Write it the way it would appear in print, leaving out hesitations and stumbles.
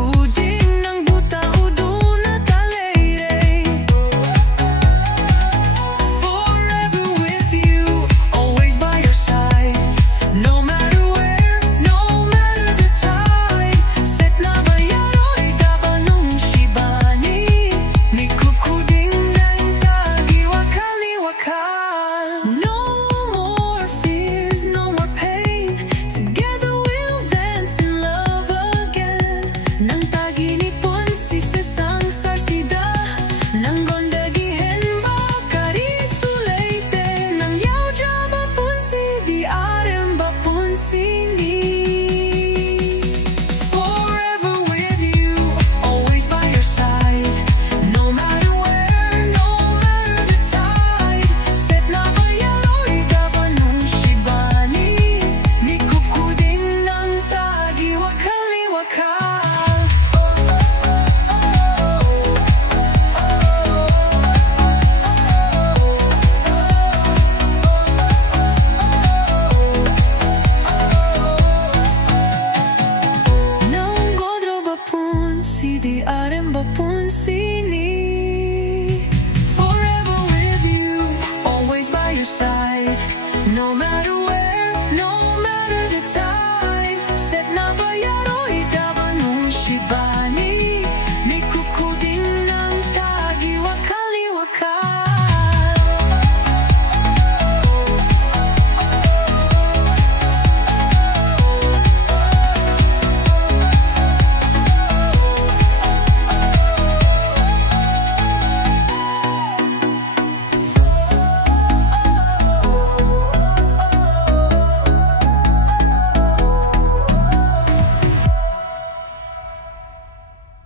kuding ng buta uduna talere. Forever with you, always by your side. No matter where, no matter the tide. Set na bayaro'y dabanong shibani. Ni kukuding ng tagiwakaliwakal. No more fears, no more pain. Together we'll dance in love again. Nang